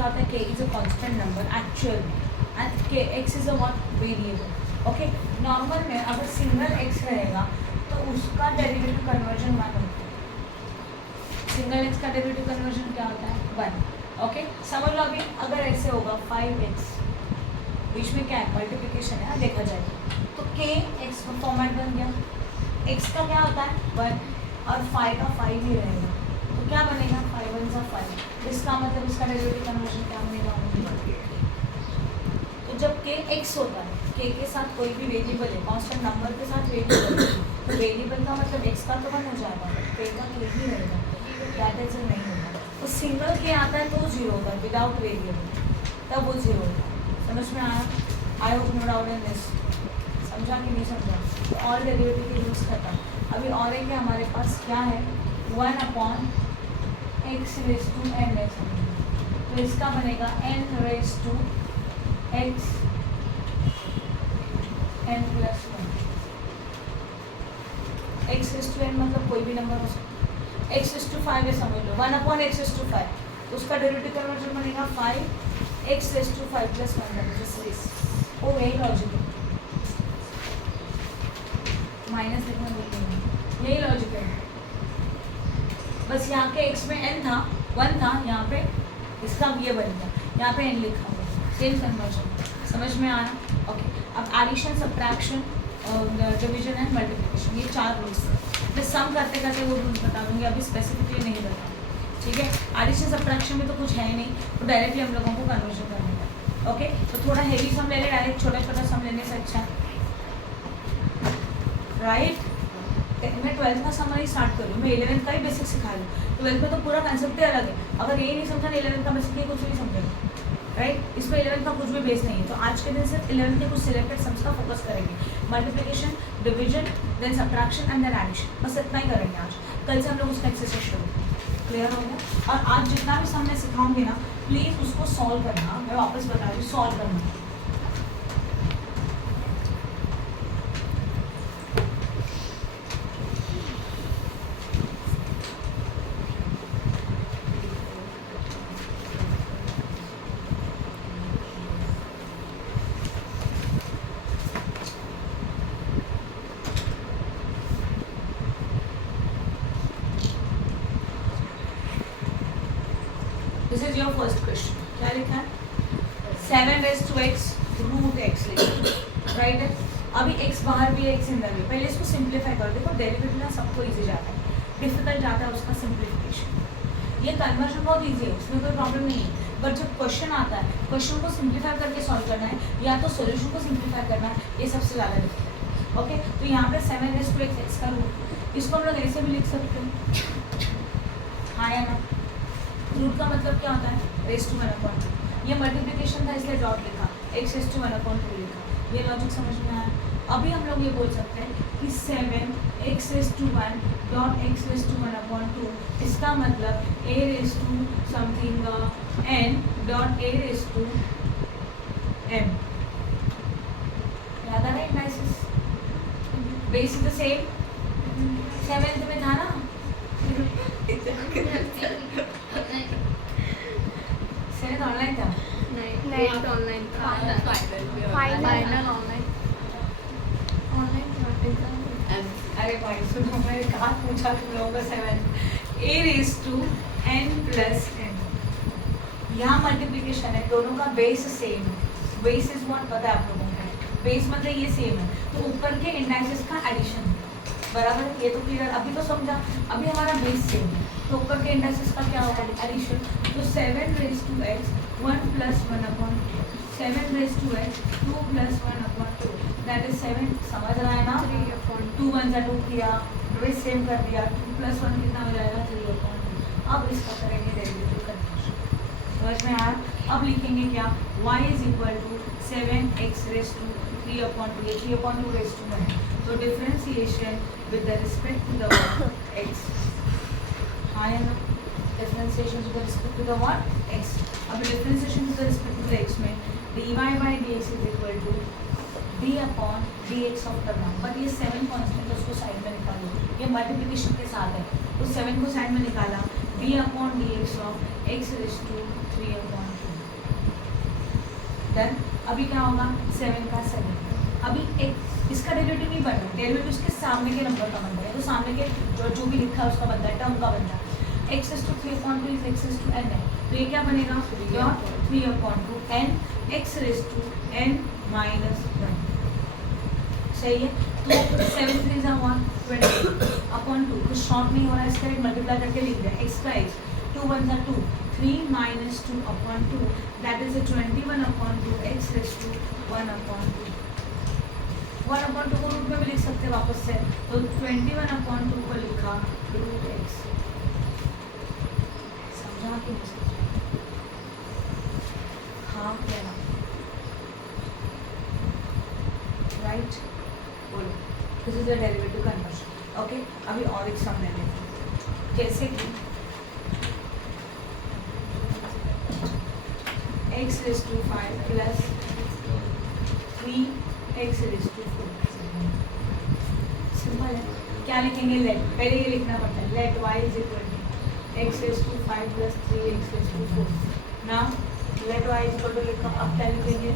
क्या होता है k is a constant number actual and k x is a what variable. Okay, normal में अगर सिंगल x रहेगा तो उसका डेरिवेटिव कन्वर्जन 1 होता है। सिंगल x का डेरिवेटिव कन्वर्जन क्या होता है 1। ओके, समझ लो अभी अगर ऐसे होगा 5x, बीच में क्या है मल्टीप्लिकेशन है देखा जाए तो k x का फॉर्मेट बन गया, x का क्या होता है 1 और 5 का 5 ही रहेगा तो क्या बनेगा 5 1 जा 5। इसका मतलब इसका डेरिवेटिव कन्वर्जन क्या बनेगा। तो जब k x होता है k के साथ कोई भी वेरिएबल है कांस्टेंट नंबर के साथ वेरिएबल है तो वेरिएबल का मतलब x का तो 1 हो जाएगा k का तो एक ही रहेगा, कैटेगरी नहीं होगा। तो सिंगल k आता है तो 0 होगा विदाउट वेरिएबल, तब वो 0 होगा। समझ में आया? I hope no doubt in this. समझा कि नहीं समझा? तो ऑल डेरिवेटिव के यूज़ खत्म। अभी और एक है हमारे पास क्या है 1 upon x raise to n x, तो इसका बनेगा n raise to x n plus 1। x raise to n मतलब कोई भी नंबर हो सकता है। x रेज टू 5 है समझ लो 1 अपॉन x रेज टू 5, तो उसका डेरिवेटिव कन्वर्जन बनेगा 5 x रेज टू 5 प्लस 1। ओ यही लॉजिक है, माइनस लिखना भूल गई, यही लॉजिक है। बस यहाँ के x में n था 1 था, यहाँ पे इसका ये बन गया, यहाँ पे n लिखा हुआ, सेम कन्वर्जन। समझ में आया? ओके, अब addition subtraction division and multiplication ये 4 रूल्स हैं। मैं सम करते करते वो रूल्स बता दूंगी, अभी स्पेसिफिकली नहीं बताऊँगी। ठीक है, एडिशन सब्ट्रैक्शन में तो कुछ है ही नहीं, तो डायरेक्टली हम लोगों को कन्वर्जन करने का। ओके, तो थोड़ा हेवी सम ले ले, डायरेक्ट छोटा छोटा सम लेने से अच्छा राइट। मैं 12th का समरी स्टार्ट करूँ, मैं 11th का ही बेसिक सिखा रही हूँ। 12th में तो पूरा कंसेप्ट ही अलग है, अगर ये नहीं समझा 11th का बेसिक कुछ नहीं समझेगा राइट। इसमें 11th का कुछ भी बेस नहीं है, तो आज के दिन सिर्फ 11th के कुछ सिलेक्टेड सम्स का फोकस करेंगे, multiplication, division, then subtraction and then addition, बस इतना ही करेंगे आज। कल से हम लोग उसका एक्सरसाइज करेंगे, क्लियर हो गया? और आज जितना भी सम मैं सिखाऊंगी ना प्लीज़ उसको सॉल्व करना, मैं वापस बता रही हूँ सॉल्व करना। This is your first question, क्या लिखा है 7 raise to x root x लिखा राइट है। अभी x बाहर भी है x अंदर भी, पहले इसको सिंप्लीफाई कर देखो, डेरिवेटिव ना सबको इजी जाता है, डिफिकल्ट जाता है उसका सिंप्लीफिकेशन। ये कन्वर्जन बहुत इजी है, उसमें कोई प्रॉब्लम नहीं है, बट जब क्वेश्चन आता है क्वेश्चन को सिंप्लीफाई करके सॉल्व करना है या तो सोल्यूशन को सिंप्लीफाई करना है, ये सबसे ज़्यादा डिफिकल्ट है। ओके, तो यहाँ पे 7 रेज टू x का रूट, इसको हम लोग ऐसे भी लिख सकते हैं, हाँ या ना। रूट का मतलब क्या होता है रेज टू 1/2, ये मल्टीप्लिकेशन था इसलिए डॉट लिखा, x रेज टू 1/2 लिखा, ये लॉजिक समझ में आया। अभी हम लोग ये बोल सकते हैं कि 7 x raise to 1 dot x raise to 1/2, इसका मतलब a raise to something n dot a raise to m। याद आ रहा है analysis? Base is the same, 7th में था ना सेवन ऑनलाइन था नहीं ऑनलाइन था, फाइनल ऑनलाइन अरे भाई सुनो, मैंने कहा पूछा तुम लोगों का 7 a raise to n plus n, यहाँ मल्टीप्लिकेशन है, दोनों का बेस सेम है, बेस इज व्हाट पता है आप लोगों को, बेस मतलब ये सेम है, तो ऊपर के इंडाइसेस का एडिशन है, बराबर है। ये तो क्लियर, अभी तो समझा, अभी हमारा बेस सेम है तो ऊपर के इंडाइसेस का क्या होगा एडिशन। तो 7 raise to x 1 plus 1/2, 7 raise to x 2 plus 1/2, that is 7। समझ रहा है ना? 2 1 जा 2 किया, बेस सेम कर दिया, 2 प्लस 1 कितना हो जाएगा 3/2। अब इसका करेंगे डेरिवेटिव कन्वर्जन, समझ में आया? अब लिखेंगे क्या y is equal to 7x raise to 3/2, ये 3/2 रेज टू 1, तो differentiation with the respect to the what? x, हाँ या ना? Differentiation with the respect to the what? x। अब differentiation with the respect to the x में dy by dx is equal to d upon dx of the term, but ये 7 constant उसको side में निकालो, ये मल्टीप्लिकेशन के साथ है, तो 7 को साइड में निकाला, d upon dx of x raised to 3/2। अभी क्या होगा 7 का 7, अभी एक इसका डेरिवेटिव नहीं बन रहा, डेरिवेटिव उसके सामने के नंबर का बन रहा है, तो सामने के जो भी लिखा है उसका बनता है, टर्म का बनता है। X is to 3/2 is x is to n है, तो ये क्या बनेगा your 3/2 n x raise to n minus 1, सही है। तो 7 3 जा 1 20/2, कुछ शॉर्ट नहीं हो रहा है, इसका एक मल्टीप्लाई करके लिख दिया, x का x, 2 1 जा 2, 3 minus 2/2 that is a 21/2 x raised to 1/2, 1/2 को रूट में भी लिख सकते हैं वापस से, तो 21/2 को लिखा रूट x, समझा कि नहीं समझा? हाँ क्या राइट, बोलो, this is the derivative conversion. Okay, अभी और एक सम ले लेते हैं, जैसे कि x raised to 5 plus 3x raised to 4, simple है। क्या लिखेंगे लेट, पहले ये लिखना पड़ता है, late y is equal to x raised to 5 plus 3x raised to 4। Now let y is equal to लिखा, अब क्या लिखेंगे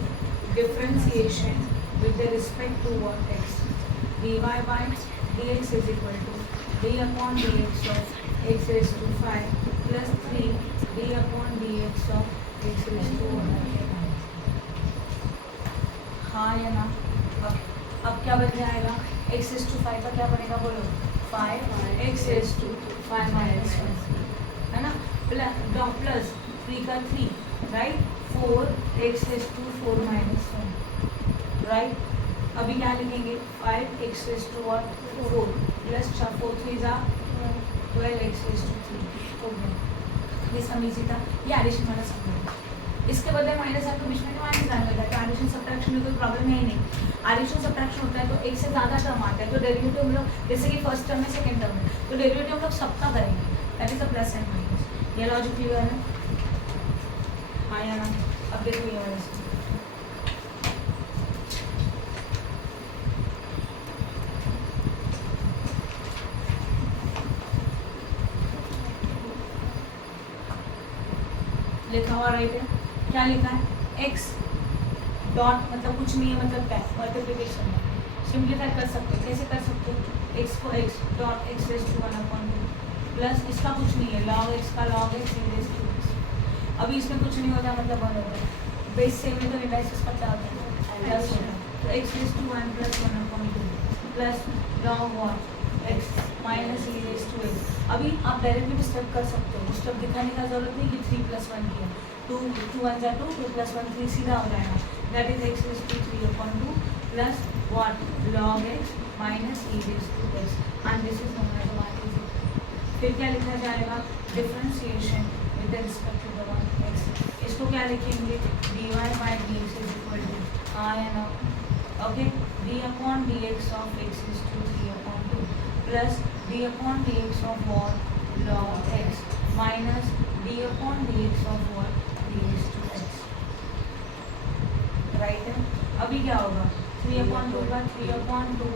differentiation with the respect to what x, dy by dx is equal to d upon dx of x raised to 5 plus 3 d upon dx of x raised to 1। हाँ या ना? अब क्या बन जाएगा, x raised to 5 का क्या बनेगा बोलो, 5 x raised to 5 minus 1 है ना, प्लस 3 का 3 right, 4 x raised to 4 minus 1 right. अभी क्या लिखेंगे 5 x raised to what 4 plus 4 3 जा 12 x raised to 3 हो गया। ये सम इजी था, ये एडिशन वाला सम है। इसके बदले माइनस आपको बीच में माइनस डालना होता है, तो एडिशन सब्ट्रैक्शन में कोई प्रॉब्लम है ही नहीं। एडिशन सब्ट्रैक्शन होता है तो एक से ज़्यादा टर्म आता है, तो डेरिवेटिव हम लोग जैसे कि फर्स्ट टर्म है सेकंड टर्म है, तो डेरिवेटिव हम लोग सबका करेंगे, that is a plus and minus. ये लॉजिक क्लियर है? हाँ या ना? अब देखो ये वाला लिखा हुआ राइट है, क्या लिखा है x डॉट, मतलब कुछ नहीं है, मतलब क्या मल्टीप्लिकेशन है, सिंप्लीफाई कर सकते हो, कैसे कर सकते हो, x को x dot x raise to 1/2 plus इसका कुछ नहीं है, log x का log x raise to x। अभी इसमें कुछ नहीं होता, मतलब 1 होता है, बेस सेम है तो इंडाइसिस का क्या होता है प्लस होता है, तो x raise to 1 plus 1/2 plus log 1 x minus e raise to x। अभी आप डायरेक्टली भी स्टेप कर सकते हो, स्टेप दिखाने का जरूरत नहीं कि 3 + 1 किया, 2 1 जा 2 2 + 1 3 सीधा हो जाएगा, that is x raise to 3/2 plus what log x minus e raise to x, and this is known as y। फिर क्या लिखा जाएगा differentiation with respect to the x, इसको क्या लिखेंगे dy by dx is equal to हाँ या ना, okay, d upon dx of x is to 3/2 plus d upon dx of what log x minus d upon dx of what dx to x, right है। अभी क्या होगा 3/2 का 3/2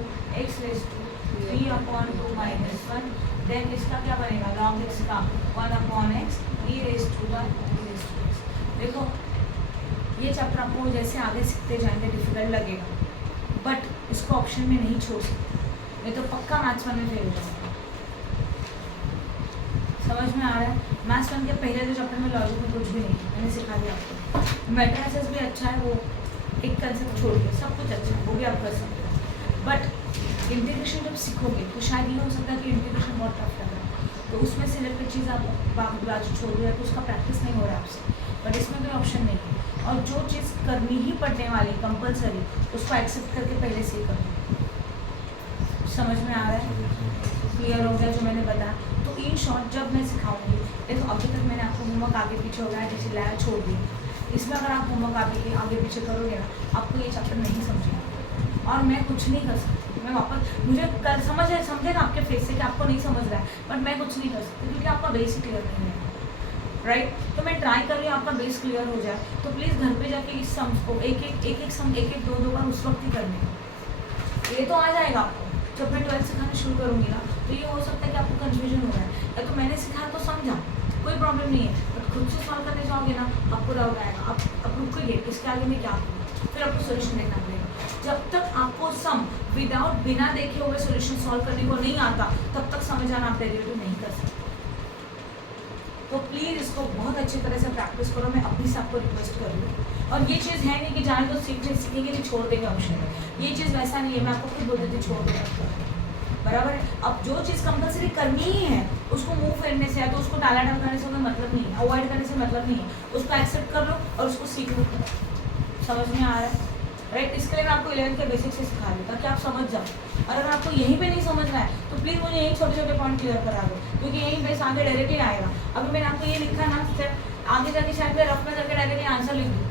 x raise to 3/2 minus 1, then इसका क्या बनेगा log x का 1/x e raise to the e raise to x। देखो ये चैप्टर आपको जैसे आगे सीखते जाएंगे डिफिकल्ट लगेगा, बट इसको ऑप्शन में नहीं छोड़ सकते, नहीं तो पक्का मैथ्स 1 में फेल हो जाएगा। समझ में आ रहा है? मैथ्स 1 के पहले जो चैप्टर में लॉजिक में कुछ भी नहीं है, मैंने सिखा दिया आपको। मैट्रिसेस भी अच्छा है, वो एक कंसेप्ट छोड़ के सब कुछ अच्छा है, वो भी आप कर सकते हो, बट इंटीग्रेशन जब सीखोगे तो शायद ये हो सकता है कि इंटीग्रेशन बहुत टफ लग रहा है, तो उसमें से रिलेटेड चीज़ आप बाजू छोड़ दिया तो उसका प्रैक्टिस नहीं हो रहा है आपसे, बट इसमें कोई ऑप्शन नहीं है, और जो चीज़ करनी ही पड़ने वाली कंपलसरी उसको एक्सेप्ट करके पहले से ही करो। समझ में आ रहा है? क्लियर हो गया जो मैंने बताया? तो इन शॉर्ट जब मैं सिखाऊंगी, देखो अभी तक मैंने आपको होमवर्क आगे पीछे हो गया है, जैसे लाया छोड़ दिया, इसमें अगर आप होमवर्क आगे पीछे करोगे ना, आपको ये चैप्टर नहीं समझेगा, और मैं कुछ नहीं कर सकती, मैं वापस मुझे कल समझे ना आपके फेस से कि आपको नहीं समझ रहा है, बट मैं कुछ नहीं कर सकती क्योंकि आपका बेस ही क्लियर नहीं है, राइट? तो मैं ट्राई कर रही हूँ आपका बेस क्लियर हो जाए, तो प्लीज़ घर पे जाके इस सम्स को एक सम एक दो बार उस वक्त ही करने का, ये तो आ जाएगा आपको। जब मैं 12th सिखाना शुरू करूँगी ना, तो ये हो सकता है कि आपको कन्फ्यूजन हो रहा है, या तो मैंने सिखाया तो समझा, कोई प्रॉब्लम नहीं है, बट खुद से सॉल्व करने जाओगे ना आपको डाउट आएगा, आप रुकोगे इसके आगे में क्या करूँ, फिर आपको सोल्यूशन देखना पड़ेगा। जब तक आपको सम विदाउट बिना देखे हुए सोल्यूशन सॉल्व करने को नहीं आता तब तक समझ आना आप डेरिवेटिव नहीं कर सकते। तो प्लीज़ इसको बहुत अच्छी तरह से प्रैक्टिस करो, मैं अभी से आपको रिक्वेस्ट कर रही हूँ। और ये चीज़ है नहीं कि जान तो सीखेंगे नहीं छोड़ देंगे ऑप्शन, ये चीज़ वैसा नहीं है, मैं आपको खुद बोल देती छोड़ देगा, बराबर है। अब जो चीज़ कंपलसरी करनी ही है उसको मूव करने से या तो उसको टाला टाल करने से कोई मतलब नहीं है, अवॉइड करने से मतलब नहीं है, उसको एक्सेप्ट कर लो और उसको सीख लो। समझ में आ रहा है राइट? इसके लिए मैं आपको 11th के बेसिक से सिखा रही हूँ ताकि आप समझ जाओ। और अगर आपको यहीं पे नहीं समझ रहा है तो प्लीज़ मुझे यही छोटे छोटे पॉइंट क्लियर करा दो, क्योंकि यहीं बेस आगे डायरेक्टली आएगा। अभी मैंने आपको ये लिखा ना स्टेप, आगे जाके शायद मैं रफ में करके डायरेक्टली आंसर लिख दूँ,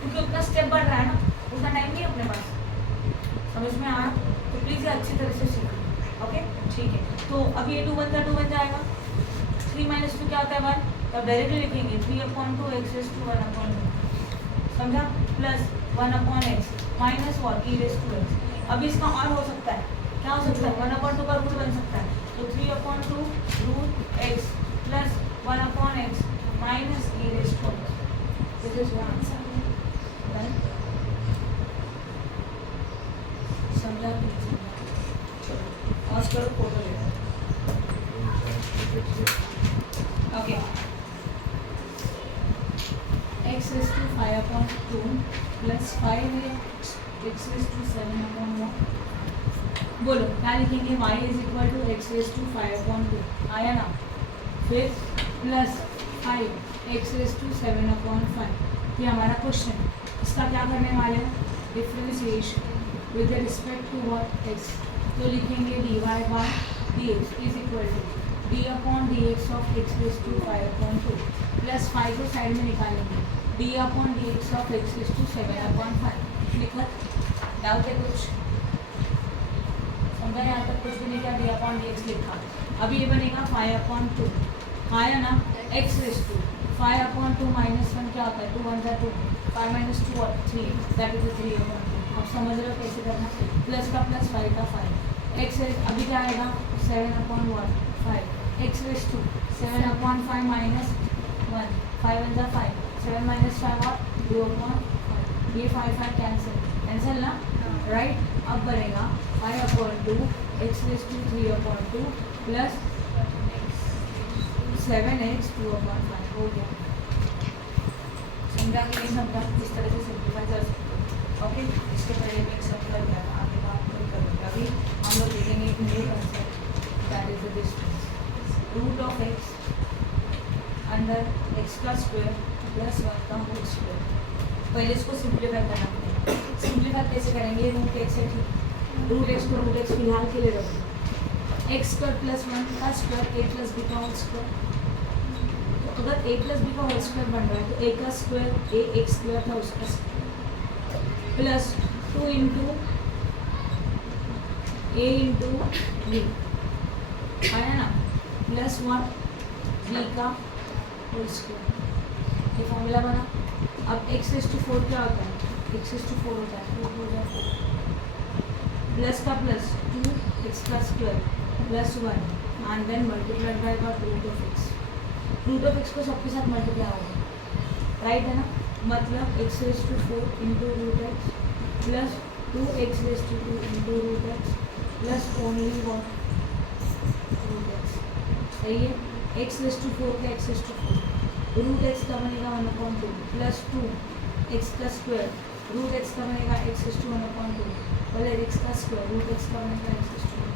क्योंकि उतना स्टेप बढ़ रहा है ना, उतना टाइम नहीं है अपने पास। समझ में आ रहा? तो प्लीज़ ये अच्छी तरह से सीखो। ओके ठीक है, तो अब ये 2 बन जाएगा। 3 - 2 क्या होता है 1, तब डायरेक्टली लिखेंगे 3/2 x raised to 1/2, समझा? Plus 1/x minus what e raised to x। अभी इसका और हो सकता है, क्या हो सकता है 1/2 का रूट बन सकता है, तो 3/2 root x plus 1/x minus e raised to x। This is one answer, समझा कि नहीं समझा? पॉज करो, फोटो ले लो। Okay, x raised to 5/2 plus 5x raised to 7/1। बोलो क्या लिखेंगे? y is equal to x raised to 5/2 आया ना, फिर प्लस 5x raised to 7/5। ये हमारा क्वेश्चन, इसका क्या करने वाले हैं? Differentiation with respect to what x। तो लिखेंगे dy by dx is equal to d/dx of x raised to 5/2 plus 5 को साइड में निकालेंगे d/dx of x raised to 7/5। लिखा? डाउट है कुछ? समझा? यहाँ तक कुछ भी नहीं किया, d/dx लिखा। अब ये बनेगा 5/2 आया ना, x raised to 5/2 माइनस 1 क्या होता है 2 1 2, 5 - 2 और 3 दैट इज 3/2। अब समझ रहे हो कैसे करना? प्लस का प्लस 5 का 5 x अभी क्या आएगा 7/5 x raised to 7/5 माइनस 1 5 1 5 7 - 5 और 2/5। ये 5 कैंसिल ना, राइट? अब बनेगा 5/2 x raised to 3/2 plus 7x 2/5 हो गया। समझा कि नहीं समझा? इस तरह से सिंप्लीफाई कर सकते हो। ओके, इसके पहले मैं सब कर दिया था, आगे बात नहीं करूँगा। अभी हम लोग देखेंगे एक new concept, that is the distance root of x under x का स्क्वायर प्लस 1 का होल स्क्वायर। पहले इसको सिंप्लीफाई करना पड़ेगा। सिंप्लीफाई कैसे करेंगे? रूट x है, ठीक, रूट x को रूट x फिलहाल के लिए रखो, x स्क्वायर प्लस 1 का स्क्वायर a प्लस b का होल स्क्वायर। तो अगर a प्लस b का होल स्क्वायर बन रहा है तो a का स्क्वायर a x स्क्वायर था उसका plus 2 into a into b आया ना, प्लस 1 b का होल स्क्वायर। ये फॉर्मूला बना। अब x raised to 4 क्या होता है? x raised to 4 होता है 2 हो जाए 4 प्लस का प्लस 2 x का square plus 1 and then multiplied by root of x। Root of x को सबके साथ मल्टीप्लाई होगा, राइट है ना? मतलब x raised to 4 into root x plus 2x raised to 2 into root x plus only what root x। सही है? x raised to 4 का x raised to 4 root x का बनेगा 1/2 प्लस 2 x का स्क्वायर रूट x का बनेगा x raised to 1/2 पहले x का स्क्वायर रूट x का बनेगा x raised to 1,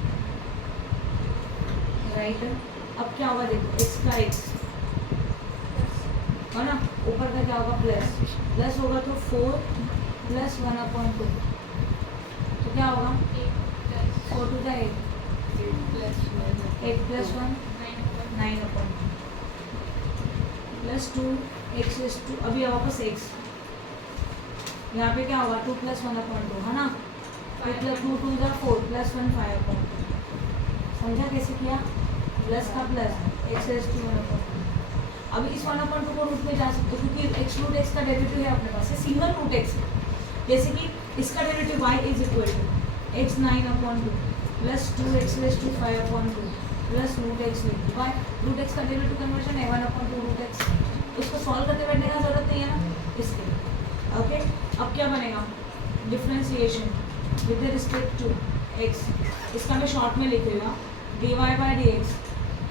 राइट है? अब क्या होगा देखो, x का x है ना, ऊपर का क्या होगा प्लस, प्लस होगा तो 4 प्लस 1/2 तो क्या होगा 4 to 8 8 plus 1 9/2 plus 2 x raised to अभी वापस x, यहाँ पे क्या होगा 2 प्लस 1/2 है ना, 2 प्लस 2 2 जा 4 प्लस 1 5/2। समझा कैसे किया? प्लस का प्लस x raised to 1/2। अब इस 1/2 को रूट में जा सकते हो क्योंकि x रूट x का डेरिवेटिव है अपने पास, सिंगल रूट x है। जैसे कि इसका derivative y is equal to x 9/2 plus 2x raised to 5/2 plus root x लिख y। रूट x का डेरिवेटिव कन्वर्जन है 1/2 रूट x। उसको सॉल्व करते बैठने का जरूरत नहीं है ना इसके। ओके, अब क्या बनेगा differentiation with respect to x, इसका मैं शॉर्ट में लिख रही हूँ d Y by D x,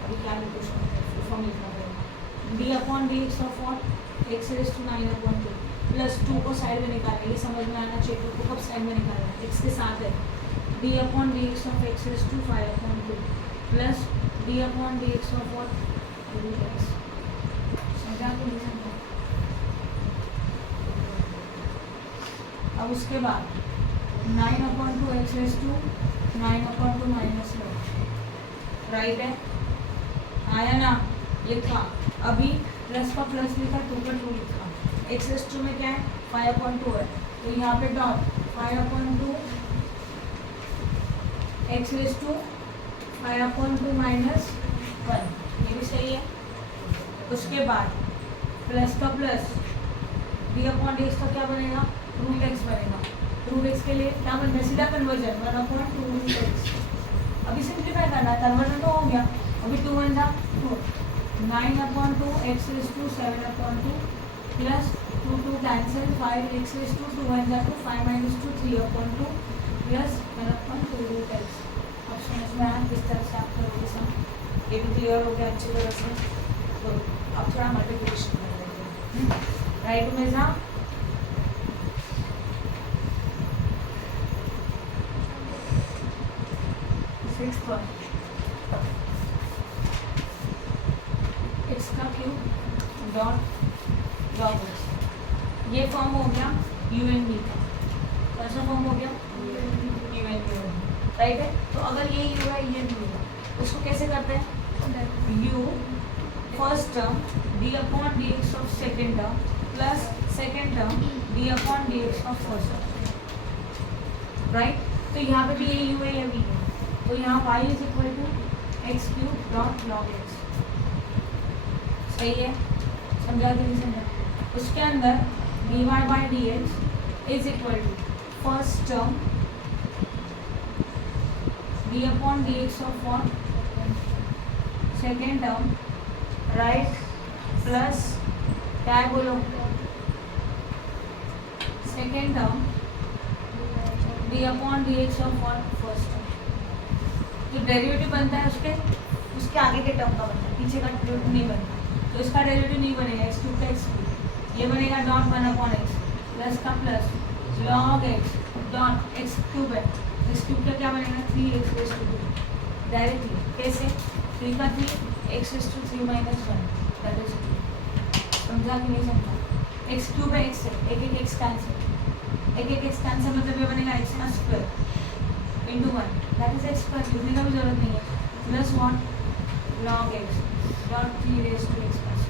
अभी क्या लिखो शॉर्ट फॉर्म लिखना पड़ेगा, d upon D x of what x raise to 9/2 plus 2 को साइड में निकालना, ये समझ में आना चाहिए, 2 को कब साइड में निकालना है, एक्स के साथ है, d upon D x of x raise to 5/2 plus D upon D x of what root x, समझा कि नहीं समझा? अब उसके बाद 9/2 x raise to 9/2 minus right है, आया ना, लिखा, अभी प्लस का प्लस लिखा, 2 का 2 लिखा, एक्स रेज टू में क्या है 5/2 है, तो यहाँ पे dot 5/2 x raise to 5/2 minus 1, ये भी सही है। उसके बाद प्लस का plus D upon D x का क्या बनेगा रूट एक्स बनेगा, रूट एक्स के लिए क्या बनता है सीधा कन्वर्जन 1/2 रूट एक्स, अभी सिंप्लीफाई करना है, कन्वर्जन तो हो गया, अभी 2 1 जा 2, 9/2 x raise to 7/2 plus 2 2 cancel 5 x raise to 2 1 जा 2 5 माइनस 2 3/2 प्लस 1/2 रूट एक्स। अब समझ में आया किस तरह से आप करोगे सब, ये भी क्लियर हो गया अच्छी तरह से, तो अब थोड़ा मल्टीप्लिकेशन कर लेंगे, राइट में जा सिक्स्थ वन एक्स का क्यूब डॉट लॉग एक्स, ये फॉर्म हो गया यू एन बी का, कौन सा फॉर्म हो गया यू एन बी, राइट है। तो अगर ये यू है ये बी है, उसको कैसे करते हैं, you first term D upon D x of second term plus second term D upon D x of first term, right. तो यहाँ पे भी ये यू है या बी है, तो यहाँ y is equal to x cube dot log x, सही है, समझा कि नहीं समझा? उसके अंदर d Y by D x is equal to first term D upon D x of one second term, right, plus क्या है बोलो second term D upon D x of one first term, जो डेरिवेटिव बनता है उसके आगे के term का बनता है, पीछे का डेरिवेटिव नहीं बनता, तो इसका डेरिवेटिव नहीं बनेगा, एक्स क्यूब का एक्स क्यूब, ये बनेगा डॉट 1/x प्लस का plus log x dot x cube है, एक्स क्यूब का क्या बनेगा 3x रेज टू 2, डायरेक्टली कैसे 3 का 3 x raise to 3 minus 1 that is 2, समझा कि नहीं समझा? एक्स क्यूब है एक्स है, एक एक एक्स कैंसिल, एक एक एक्स कैंसिल मतलब ये बनेगा एक्स का square into 1 that is x square, लिखने का भी जरूरत नहीं है, plus what log x dot 3 raise to x plus,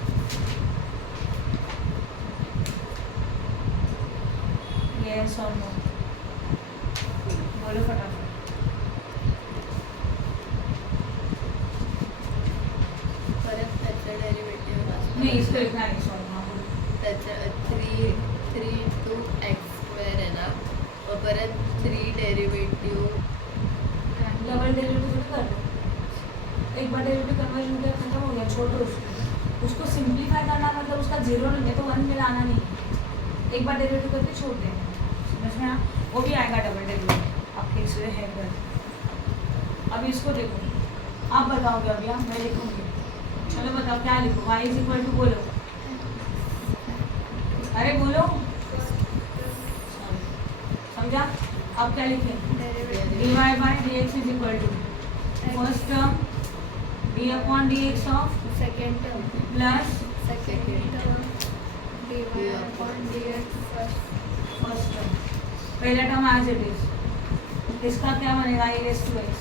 yes और नो बोलो फटाफट। परत त्याचं डेरिव्हेटिव्ह नहीं इसको लिखना नहीं सॉरी हाँ बोलो, त्याचं 3 2x² आहे ना, मग परत 3 डेरिव्हेटिव्ह डबल डेरिवेटिव थोड़ी कर दो, एक बार डेरिवेटिव कन्वर्जन किया खत्म हो गया, छोड़ दो उसको सिंप्लीफाई करना मतलब उसका जीरो नहीं है तो 1 में लाना नहीं है, एक बार डेरिवेटिव करके छोड़ दें, समझ में आ, वो भी आएगा डबल डेरिवेटिव आपके इसमें है कर। अभी इसको देखो आप बताओगे, अभी आप मैं लिखूँगी, चलो बताओ क्या लिखो, y इज इक्वल टू बोलो, अरे बोलो समझा, अब क्या लिखें D Y by D x is equal to first term D upon D x of second term plus second term dy upon dx first term, पहला टर्म एज इट इज, इसका क्या बनेगा e raise to x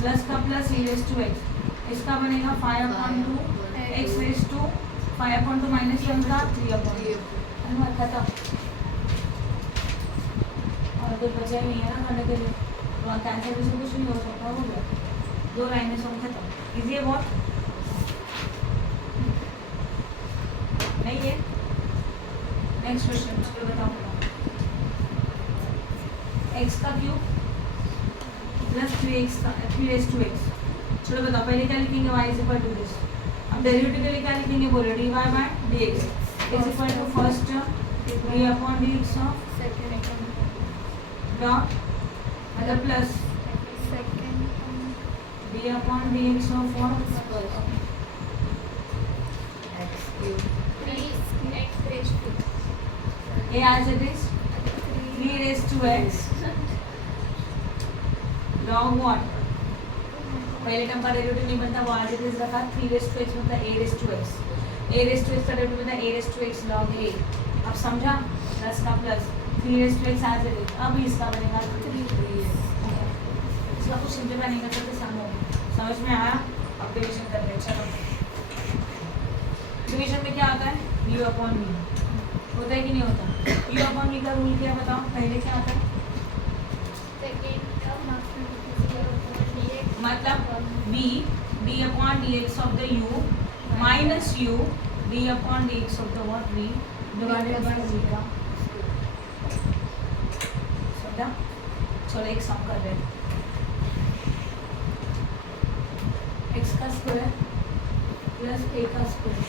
plus का plus e raise to x, इसका बनेगा 5/2 x raise to 5/2 minus 1 का 3/2, अरे खत्म, और कुछ बचा ही नहीं है ना करने के लिए, तो कैंसिल से कुछ नहीं हो सकता, हो गया 2 लाइनें सॉल्व खत्म, इजी है बहुत, नहीं है। नेक्स्ट क्वेश्चन चलो बताओ, एक्स का क्यूब प्लस 3x का 3 रेज टू एक्स, चलो बताओ पहले क्या लिखेंगे y is equal to this, अब डेरिवेटिव के लिए क्या लिखेंगे बोलो D Y by D x is equal to first D upon D x of second term dot मतलब plus D upon D x of one a as it is 3 raised to x log what पहले term का derivative नहीं बनता वो आज it is रखा 3 raised to x मतलब a raised to x a raised to x का derivative बनता a raised to x log a अब समझा 10 का प्लस 3 raised to x आज इट इज अब इसका बनेगा 3 इसका कुछ सिंपलीफाई नहीं कर सकते समझ में आया अब डिवीजन करते हैं चलो डिवीजन में क्या आता है u अपॉन v होता है कि नहीं होता u अपॉन v का रूल क्या बताओ पहले क्या आता है मतलब v d upon dx of the u minus u d upon dx of the what v divided by v का समझा चलो एक सम कर रहे हैं x का स्क्वायर प्लस a का स्क्वायर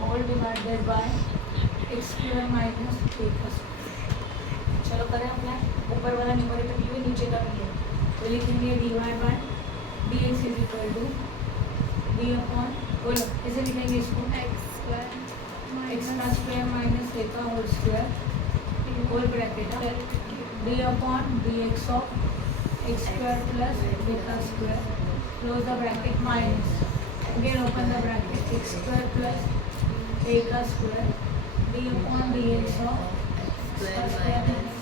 whole divided by x square minus a का स्क्वायर चलो करें अपना ऊपर वाला न्यूमरेटर भी नीचे का भी है तो लिखेंगे dy by dx is equal to d upon बोलो ऐसे लिखेंगे इसको x का स्क्वायर माइनस a का whole square whole bracket d upon dx of x square plus a का square close the bracket minus again open the bracket x square plus a का square d upon dx of square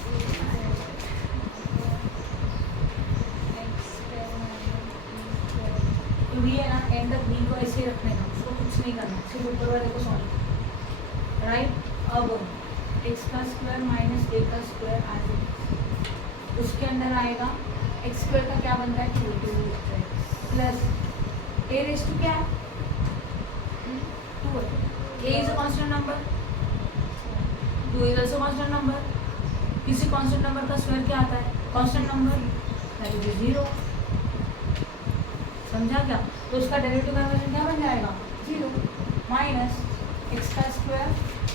तो ये ना and तक b को ऐसे ही रखने का उसको कुछ नहीं करना सिर्फ ऊपर वाले को सॉल्व राइट अब x का स्क्वायर माइनस a का स्क्वायर आ जाएगा उसके अंदर आएगा x स्क्वायर का क्या बनता है 2 प्लस a रेज़ टू क्या है 2 a is a constant number 2 is also constant number किसी कांस्टेंट नंबर का स्क्वायर क्या आता है कांस्टेंट नंबर दैट इज 0 समझा क्या तो उसका डेरिवेटिव का वैल्यू क्या बन जाएगा 0 माइनस x का स्क्वायर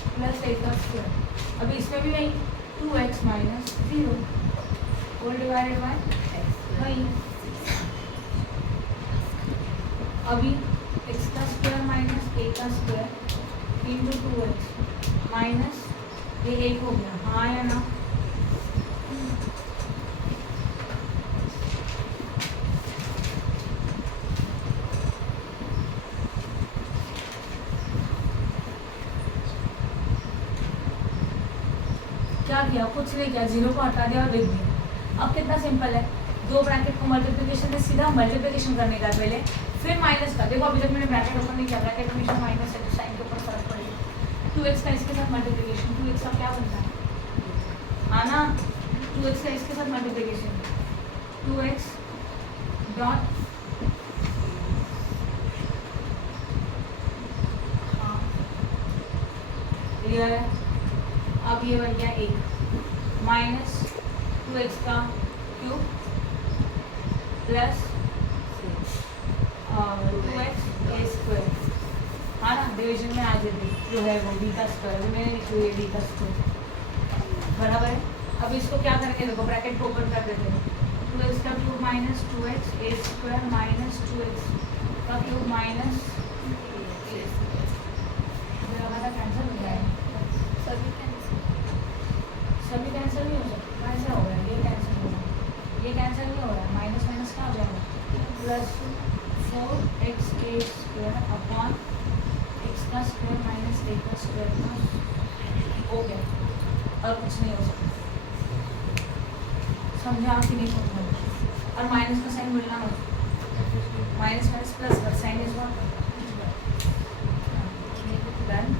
प्लस a का स्क्वायर अभी इसमें भी वही 2x minus 0 whole divided bye वही अभी x का स्क्वायर माइनस a का स्क्वायर इंटू 2x माइनस ये 1 हो गया हाँ या ना क्या किया कुछ नहीं किया 0 को हटा दिया और लिख दिया अब कितना सिंपल है दो ब्रैकेट को मल्टीप्लिकेशन से सीधा मल्टीप्लिकेशन करने का पहले फिर माइनस का देखो अभी तक मैंने ब्रैकेट ओपन नहीं किया ब्रैकेट हमेशा माइनस है तो साइन के ऊपर फर्क पड़ेगा 2x का इसके साथ मल्टीप्लिकेशन 2x का क्या बनता है हाँ ना 2x का इसके साथ मल्टीप्लिकेशन 2x डॉट हाँ क्लियर है अब ये बन गया 1 माइनस 2x का cube plus 2x a square हाँ ना डिवीजन में आ जाती जो है वो b का स्क्वायर मैंने लिखी हुई है b का स्क्वायर बराबर है अब इसको क्या करेंगे देखो ब्रैकेट को ओपन कर देते हैं 2x का cube minus 2x a square minus 2x का क्यूब माइनस कैंसिल हो जाएगा सभी कैंसिल नहीं हो सकता कैसे हो गया ये कैंसिल हो गया ये कैंसिल नहीं हो रहा है माइनस माइनस क्या हो जाएगा plus 4x a square upon x का स्क्वायर माइनस a का स्क्वायर हो गया और कुछ नहीं हो सकता समझा कि नहीं समझा और माइनस का साइन मिलना मत माइनस माइनस प्लस का sign is what done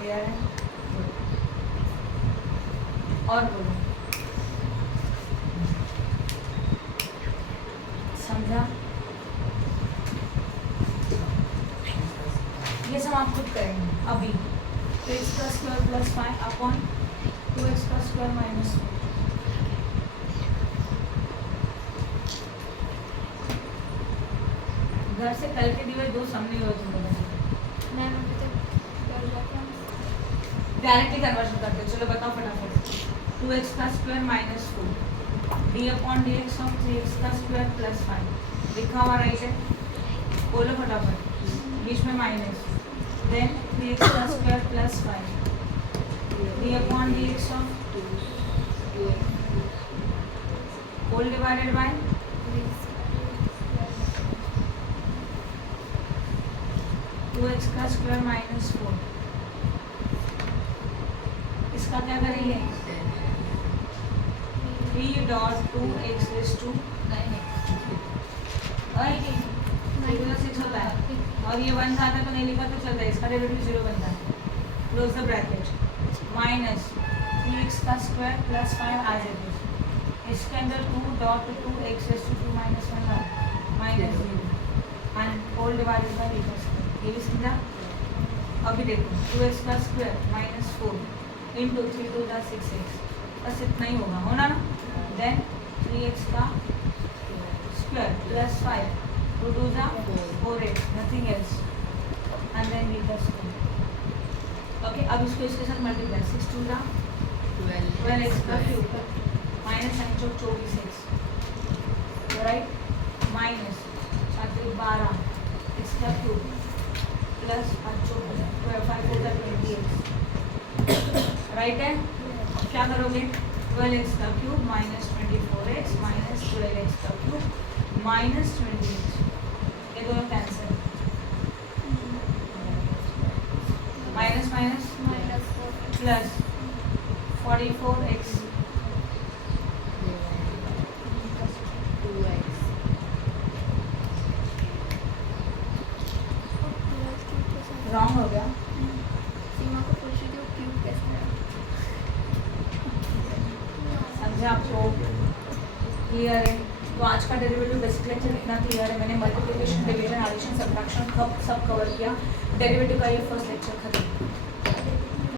clear है और बोलो समझा ये सब आप खुद करेंगे अभी तो x का स्क्वायर प्लस 5 अपॉन 2x का स्क्वायर माइनस घर से कल के दिए दो सामने हो तुम लोगों डायरेक्टली कन्वर्जन करते हैं. चलो बताओ फटाफट. 2x का square minus 4 D upon D x of 3x का स्क्वायर प्लस 5 लिखा हुआ राइट है. बोलो फटाफट. बीच में माइनस. देन 3x का square plus 5 d upon D x of whole divided by 2x का स्क्वायर माइनस 4. इसका क्या करेंगे. 3 डॉट 2x रेज़ टू 6 होता है और ये 1 आता तो नहीं लिखा तो चलता है. इसका डेरिवेटिव 0 बनता है. Close the bracket. Minus 3x का स्क्वायर प्लस 5 आ जाएगा. इसके अंदर 2 dot 2x raise to 2 minus 1 minus 0 and whole divided by ये भी समझा. अभी देखो 2x का square minus 4 into 3 to the 6x बस इतना ही होगा होना ना. देन 3x का square plus 5 to to the 4x nothing else and then we plus 2. Okay अब इसको इसके साथ मल्टीप्लाई 6 टू द 12x का क्यूब माइनस साइन चौक 24x राइट. माइनस 12 x का क्यूब प्लस 5 होता 20x राइट है. क्या करोगे 12x का cube minus 24x minus 12x का क्यूब माइनस 20x ये दोनों cancel. Minus minus plus 44x 2x. Wrong हो गया. सीमा को पूछ रही थी वो क्यूब कैसे है. समझे आपको क्लियर है. तो आज का डेरिवेटिव बेसिक लेक्चर इतना क्लियर है. मैंने मल्टीप्लिकेशन डिवीजन एडिशन सब्ट्रैक्शन सब कवर किया. डेरिवेटिव का ये फर्स्ट लेक्चर खत्म.